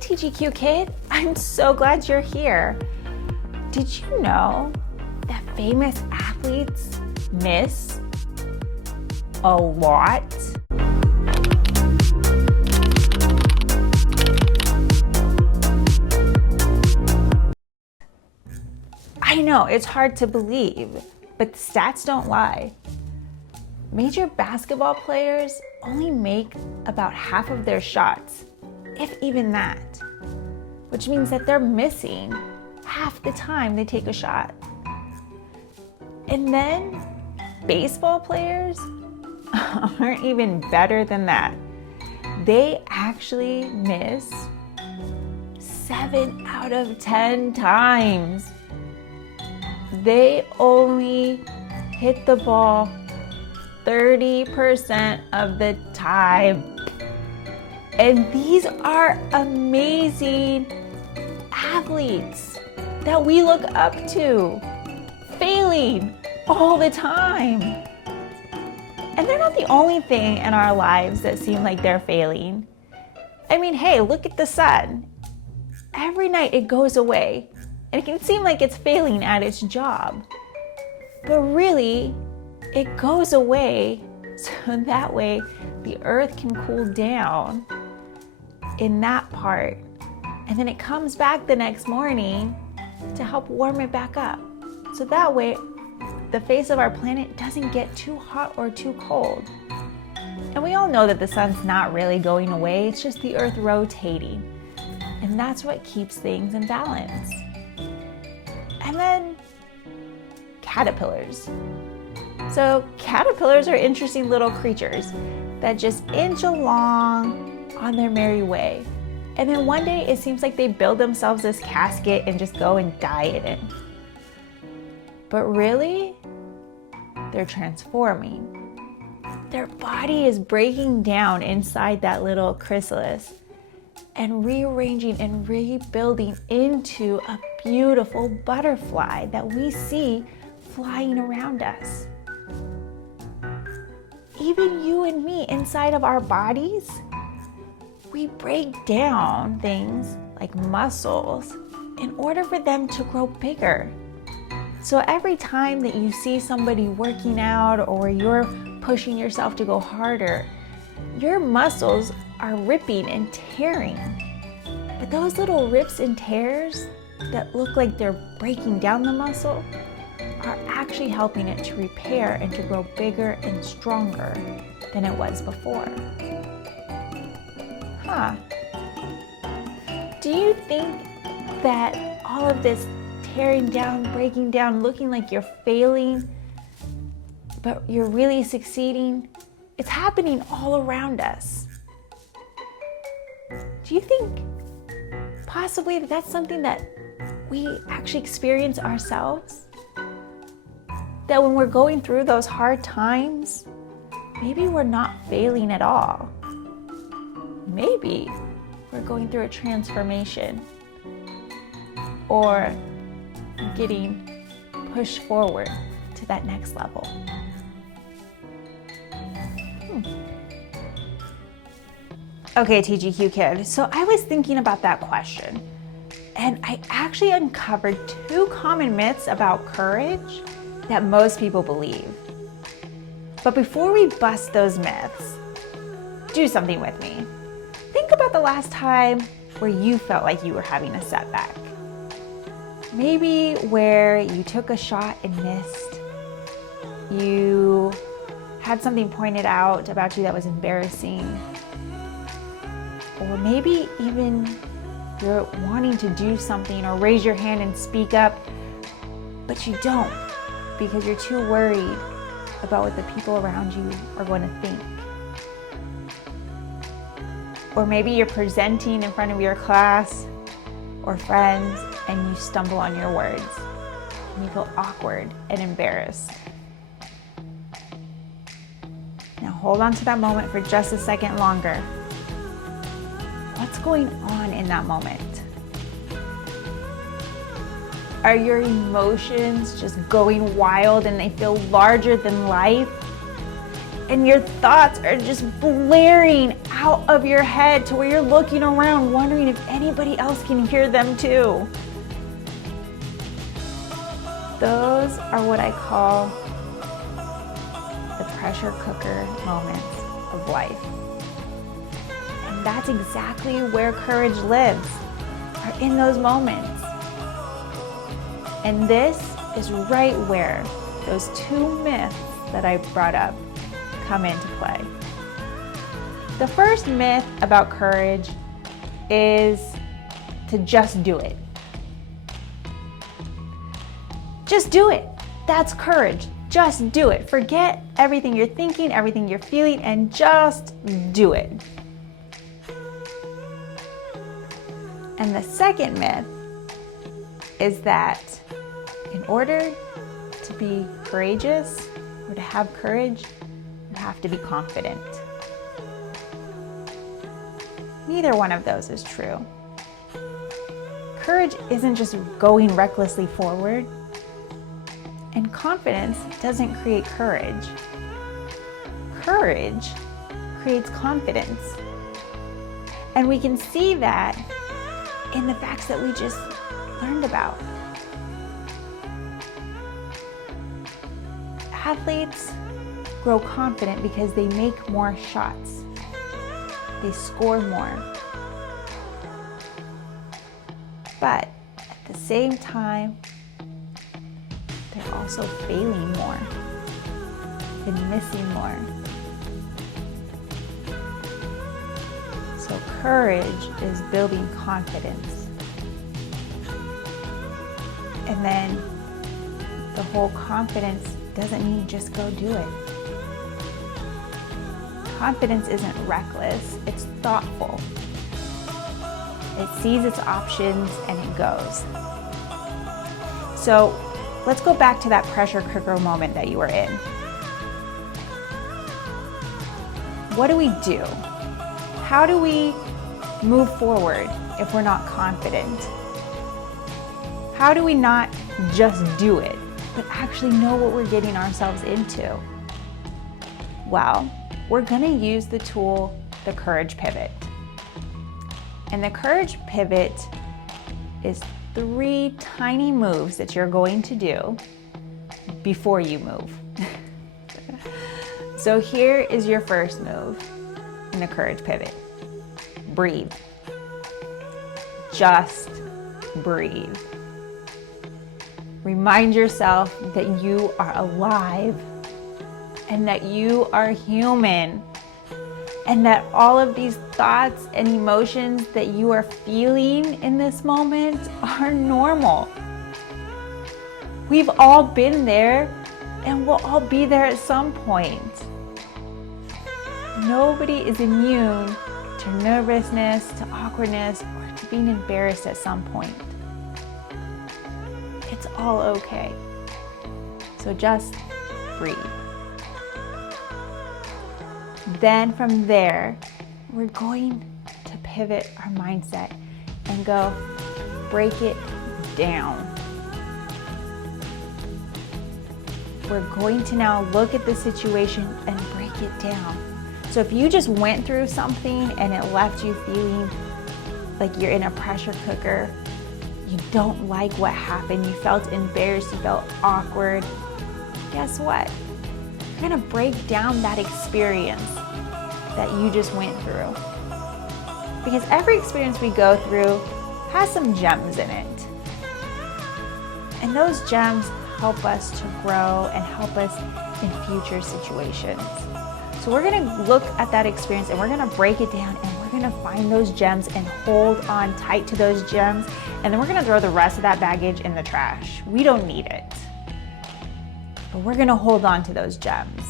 TGQ kid, I'm so glad you're here. Did you know that famous athletes miss a lot? I know, it's hard to believe, but the stats don't lie. Major basketball players only make about half of their shots, if even that, which means that they're missing half the time they take a shot. And then baseball players aren't even better than that. They actually miss 7 out of 10 times. They only hit the ball 30% of the time. And these are amazing athletes that we look up to, failing all the time. And they're not the only thing in our lives that seem like they're failing. I mean, hey, look at the sun. Every night it goes away, and it can seem like it's failing at its job. But really, it goes away so that way the earth can cool down in that part. And then it comes back the next morning to help warm it back up. So that way, the face of our planet doesn't get too hot or too cold. And we all know that the sun's not really going away, it's just the earth rotating. And that's what keeps things in balance. And then caterpillars. So caterpillars are interesting little creatures that just inch along on their merry way. And then one day it seems like they build themselves this casket and just go and die in it. But really, they're transforming. Their body is breaking down inside that little chrysalis and rearranging and rebuilding into a beautiful butterfly that we see flying around us. Even you and me inside of our bodies, we break down things like muscles in order for them to grow bigger. So every time that you see somebody working out or you're pushing yourself to go harder, your muscles are ripping and tearing. But those little rips and tears that look like they're breaking down the muscle are actually helping it to repair and to grow bigger and stronger than it was before. Do you think that all of this tearing down, breaking down, looking like you're failing, but you're really succeeding, it's happening all around us? Do you think possibly that that's something that we actually experience ourselves? That when we're going through those hard times, maybe we're not failing at all. Maybe we're going through a transformation or getting pushed forward to that next level. Okay, TGQ kid, so I was thinking about that question, and I actually uncovered 2 common myths about courage that most people believe. But before we bust those myths, do something with me. Think about the last time where you felt like you were having a setback. Maybe where you took a shot and missed. You had something pointed out about you that was embarrassing. Or maybe even you're wanting to do something or raise your hand and speak up, but you don't because you're too worried about what the people around you are going to think. Or maybe you're presenting in front of your class or friends and you stumble on your words and you feel awkward and embarrassed. Now hold on to that moment for just a second longer. What's going on in that moment? Are your emotions just going wild and they feel larger than life? And your thoughts are just blaring out of your head to where you're looking around wondering if anybody else can hear them too. Those are what I call the pressure cooker moments of life. And that's exactly where courage lives, are in those moments. And this is right where those two myths that I brought up come into play. The first myth about courage is to just do it. Just do it. That's courage. Just do it. Forget everything you're thinking, everything you're feeling, and just do it. And the second myth is that in order to be courageous or to have courage, you have to be confident. Neither one of those is true. Courage isn't just going recklessly forward, and confidence doesn't create courage. Courage creates confidence. And we can see that in the facts that we just learned about. Athletes grow confident because they make more shots. They score more. But at the same time, they're also failing more and missing more. So courage is building confidence. And then the whole confidence doesn't mean just go do it. Confidence isn't reckless, it's thoughtful. It sees its options and it goes. So let's go back to that pressure cooker moment that you were in. What do we do? How do we move forward if we're not confident? How do we not just do it, but actually know what we're getting ourselves into? Well, we're gonna use the tool, the Courage Pivot. And the Courage Pivot is 3 tiny moves that you're going to do before you move. So here is your first move in the Courage Pivot. Breathe. Just breathe. Remind yourself that you are alive and that you are human and that all of these thoughts and emotions that you are feeling in this moment are normal. We've all been there and we'll all be there at some point. Nobody is immune to nervousness, to awkwardness, or to being embarrassed at some point. It's all okay. So just breathe. Then from there, we're going to pivot our mindset and go break it down. We're going to now look at the situation and break it down. So if you just went through something and it left you feeling like you're in a pressure cooker, you don't like what happened, you felt embarrassed, you felt awkward, guess what? You're gonna break down that experience that you just went through. Because every experience we go through has some gems in it. And those gems help us to grow and help us in future situations. So we're gonna look at that experience and we're gonna break it down and we're gonna find those gems and hold on tight to those gems. And then we're gonna throw the rest of that baggage in the trash. We don't need it. But we're gonna hold on to those gems.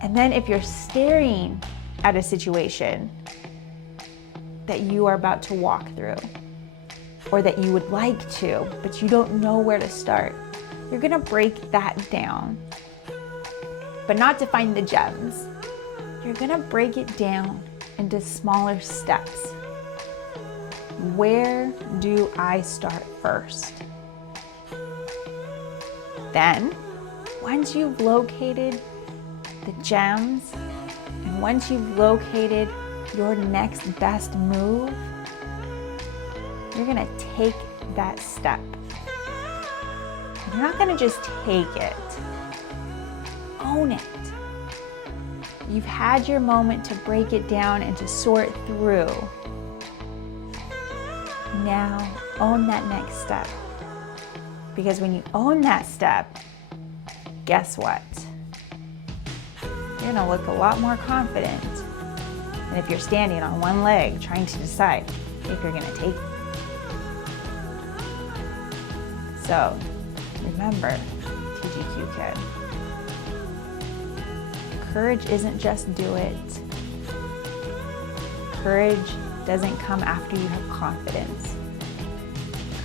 And then if you're staring at a situation that you are about to walk through, or that you would like to, but you don't know where to start, you're gonna break that down. But not to find the gems. You're gonna break it down into smaller steps. Where do I start first? Then, once you've located the gems and once you've located your next best move, you're gonna take that step. You're not gonna just take it. Own it. You've had your moment to break it down and to sort through. Now, own that next step. Because when you own that step, guess what? You're gonna look a lot more confident than if you're standing on one leg trying to decide if you're gonna take it. So, remember, TGQ kid, courage isn't just do it. Courage doesn't come after you have confidence.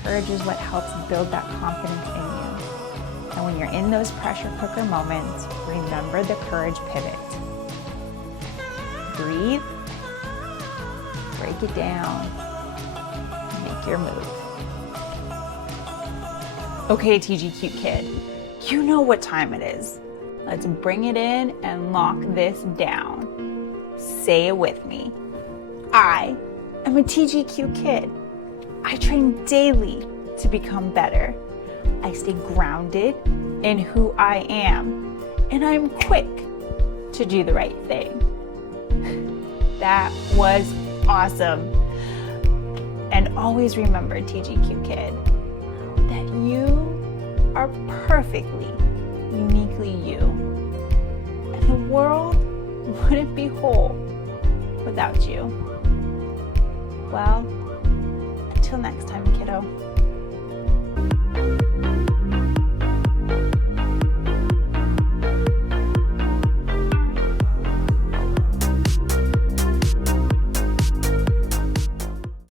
Courage is what helps build that confidence in you. And when you're in those pressure cooker moments, remember the courage pivot. Breathe, break it down, make your move. Okay, TGQ kid, you know what time it is. Let's bring it in and lock this down. Say it with me. I am a TGQ kid. I train daily to become better. I stay grounded in who I am, and I'm quick to do the right thing. That was awesome. And always remember, TGQ kid, that you are perfectly, uniquely you. And the world wouldn't be whole without you. Well, until next time, kiddo.